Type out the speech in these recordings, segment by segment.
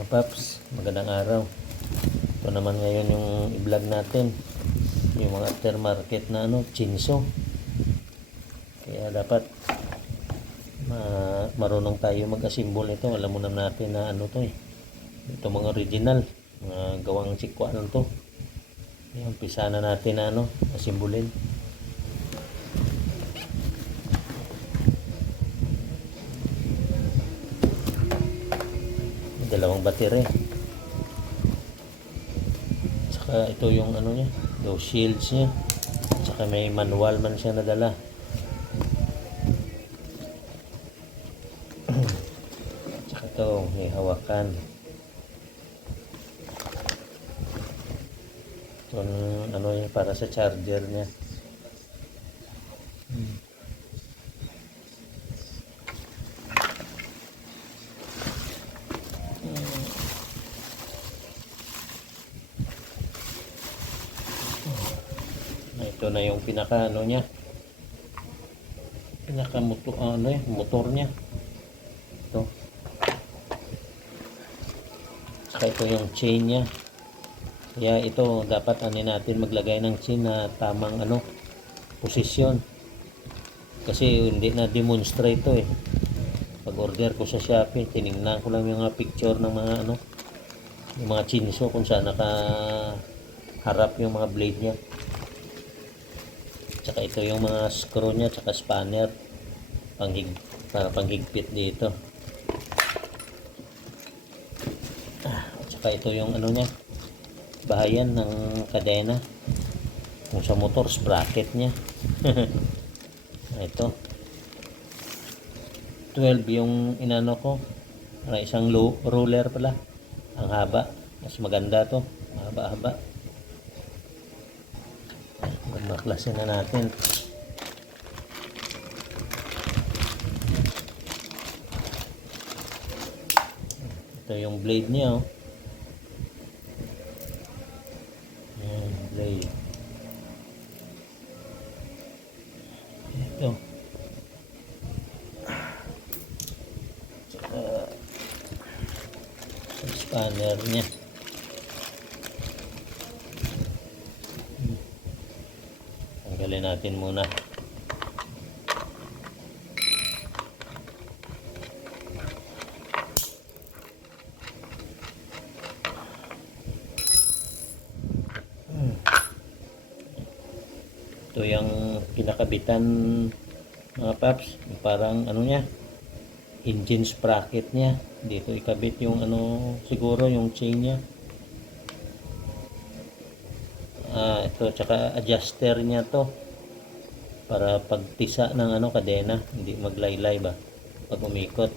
Mga paps, magandang araw. Ito naman ngayon yung i-vlog natin. Yung mga aftermarket na chinso. Kaya dapat marunong tayo mag-assemble ito. Alam mo naman natin na to eh. Ito mga original. Mga gawang sikwa lang to. Kaya umpisa na natin na asimbulin. Dalawang battery. Saka ito yung niya, those shields niya. Saka may manual man siya nadala. Saka ito may hawakan. Ito niya para sa charger niya. Ito na yung pinaka niya. Pinaka motor niya. Ito. Saka ito yung chain niya. Kaya ito dapat natin maglagay ng chain na tamang posisyon. Kasi hindi na demonstrate ito eh. Pag order ko sa Shopee, tiningnan ko lang yung mga picture ng mga yung mga chinso kung saan nakaharap yung mga blade niya. Tsaka ito yung mga screw niya, tsaka spanner para panghigpit dito. Tsaka ito yung niya, bahayan ng kadena. Kung sa motor, sprocket niya. Ito 12 yung inano ko, para isang roller pala. Ang haba, mas maganda to, mahaba-haba. Baklasin na natin. Ito yung blade niya blade. Ito. Spanner niya. Tanggalin natin muna. Ito yung kinakabitan mga paps. Parang niya, engine sprocket niya. Dito ikabit yung siguro yung chain niya. Ito tsaka adjuster niya to para pagtisa ng kadena, hindi maglaylay ba pag umikot.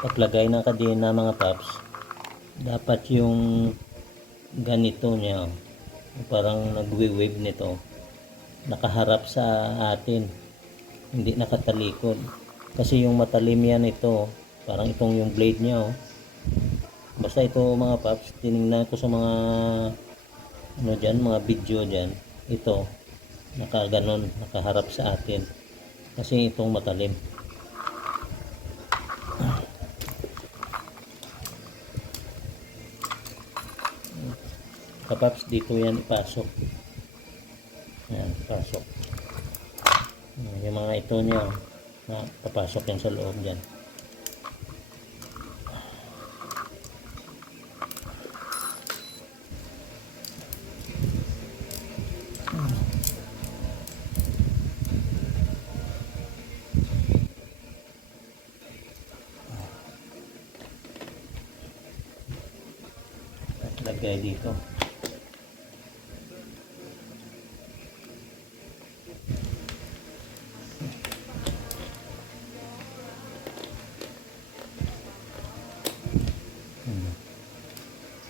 Paglagay ng kadena mga paps, dapat yung ganito niya parang nagwe-wave nito nakaharap sa atin, hindi nakatalikod. Kasi yung matalim yan ito, parang itong yung blade niya basta ito mga paps, tinignan ko sa mga dyan, mga video dyan, ito nakaganon, nakaharap sa atin kasi itong matalim. Kapaps, dito yan ipasok. Ayan, pasok. Yung mga ito niya, papasok yan sa loob dyan. At lagay dito.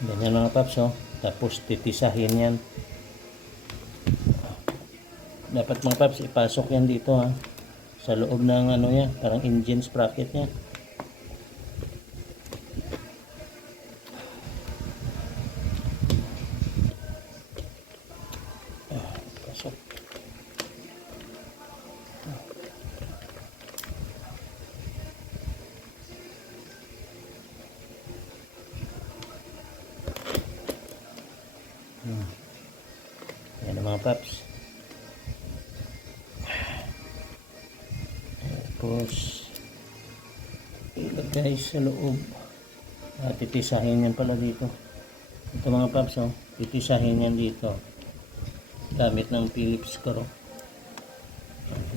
Ganyan mga paps tapos titisahin yan. Dapat mga paps ipasok yan dito sa loob ng yan, parang engine sprocket niya. paps. Tapos ilagay sa loob. Titisahin yan pala dito. Ito mga paps, oh. Titisahin yan dito gamit ng Phillips screw.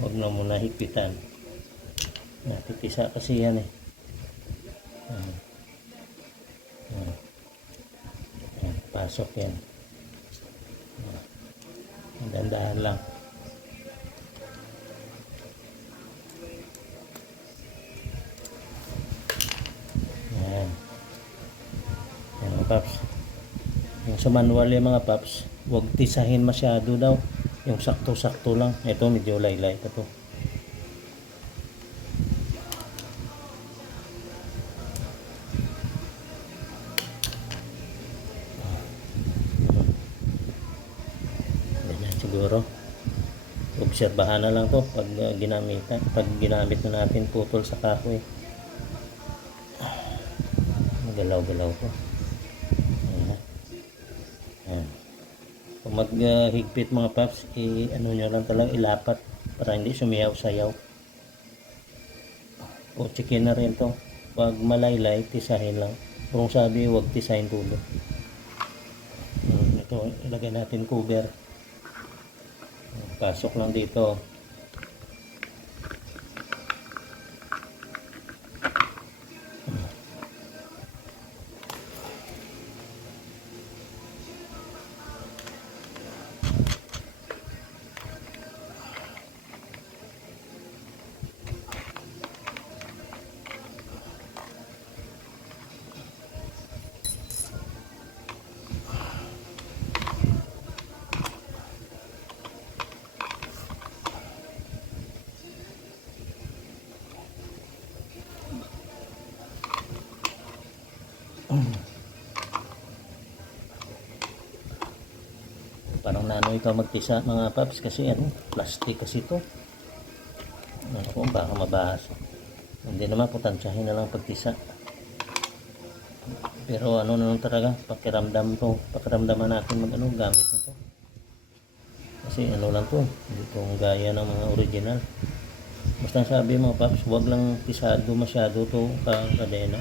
Huwag na muna higpitan. Titisa kasi yan eh. Pasok yan. Dandahan lang. Yan. Yan mga paps. Yung sa manual yung mga paps, huwag tisahin masyado daw. Yung sakto-sakto lang. Ito medyo laylay pa to. Ganyan siguro. Obserbahan na lang to pag ginamit na natin putol sa kahoy. Galaw-galaw ko. Kung maghigpit mga paps, ano nyo lang talaga ilapat para hindi sumiyaw-sayaw. O chicken na rin to. Pag malaylay, tisahin lang. Kung sabi, huwag tisahin tulo. Ito, ilagay natin cover. Pasok lang dito. Parang nanoy ka magtisa mga paps kasi ano, plastic kasi to. Ano kung baka mabahas. Hindi naman, potensyahin na lang pagtisa. Pero ano na lang talaga, pakiramdaman natin mag ano, gamit nito. Kasi ano lang to, hindi itong gaya ng mga original. Basta sabi mga paps, huwag lang tisado masyado to kadena.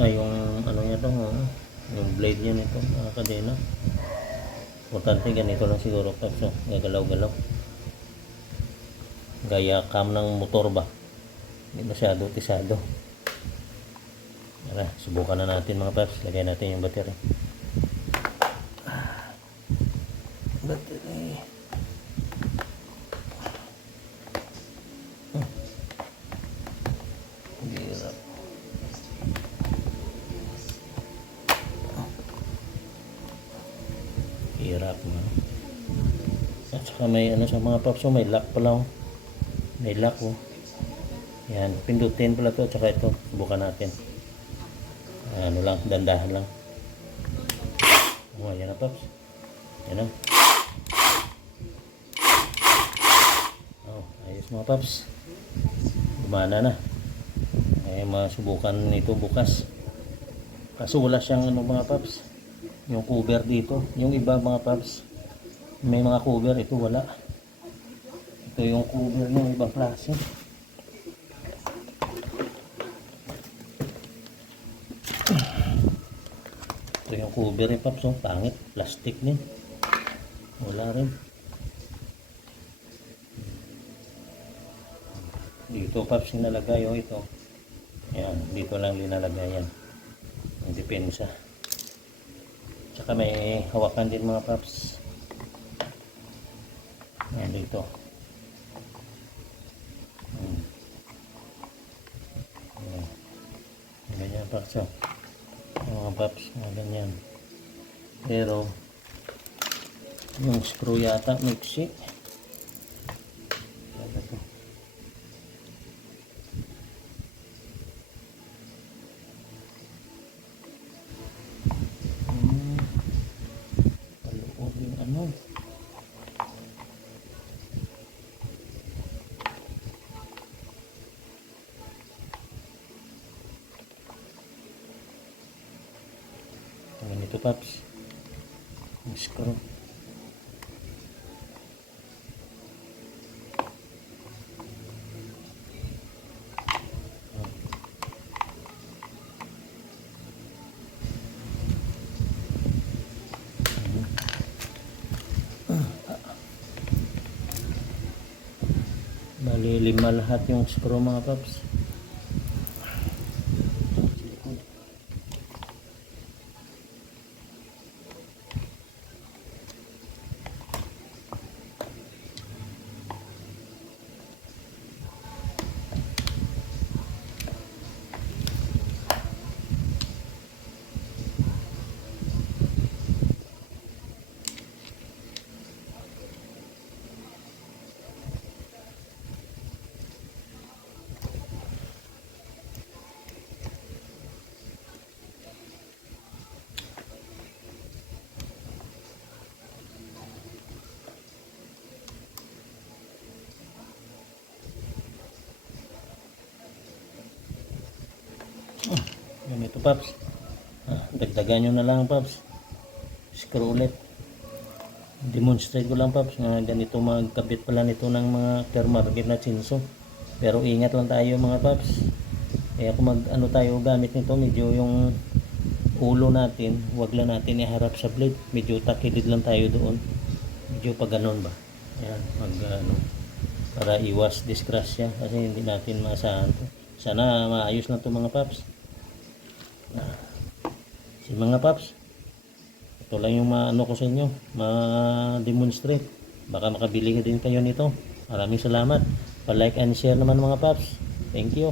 Yung ano niya to, yung blade niya nito, kadena. Importante ganito lang siguro paps, gagalaw-galaw. Gaya cam ng motor ba. Hindi masyado tisado. Tara, subukan na natin mga paps. Lagay natin yung battery. Battery. Hirap. Hirap na. At saka may ano sa mga paps, may lock pala. May lock oh. Yan, pindutin pala to. At saka ito, subukan natin. Ano lang, dandahan lang. Yan na paps. Yan na. Ayos mga paps. Gumana na. Masubukan nito bukas. Kaso wala siyang ano mga paps, yung cover dito. Yung iba mga paps, may mga cover, ito wala. Ito yung cover ng ibang klase. Ito yung cover eh paps, pangit, plastic din. Wala rin. Dito paps sinalagay ito. Yan, dito lang linalagay yan. Yung depensa. Tsaka may hawakan din mga paps. Yan dito. Yan. Ganyan paps. Mga paps, ganyan. Pero yung screw yata mixi. Ganito paps, yung screw. lima lahat yung screw mga paps. Ganito paps. Dagdagan nyo na lang paps. Screw ulit. Demonstrate ko lang paps na ganito magkabit pala nito ng mga aftermarket na chinso. Pero ingat lang tayo mga paps. Kaya kung mag ano tayo gamit nito, medyo yung ulo natin, wag lang natin iharap sa blade. Medyo takilid lang tayo doon. Medyo pa ganon ba. Ayan, mag ano, para iwas disgrasya kasi hindi natin maasahan to. Sana maayos na to mga paps. Si mga paps, ito lang yung maano ko sa inyo, ma-demonstrate. Baka makabili din kayo nito. Maraming salamat. Pa-like and share naman mga paps. Thank you.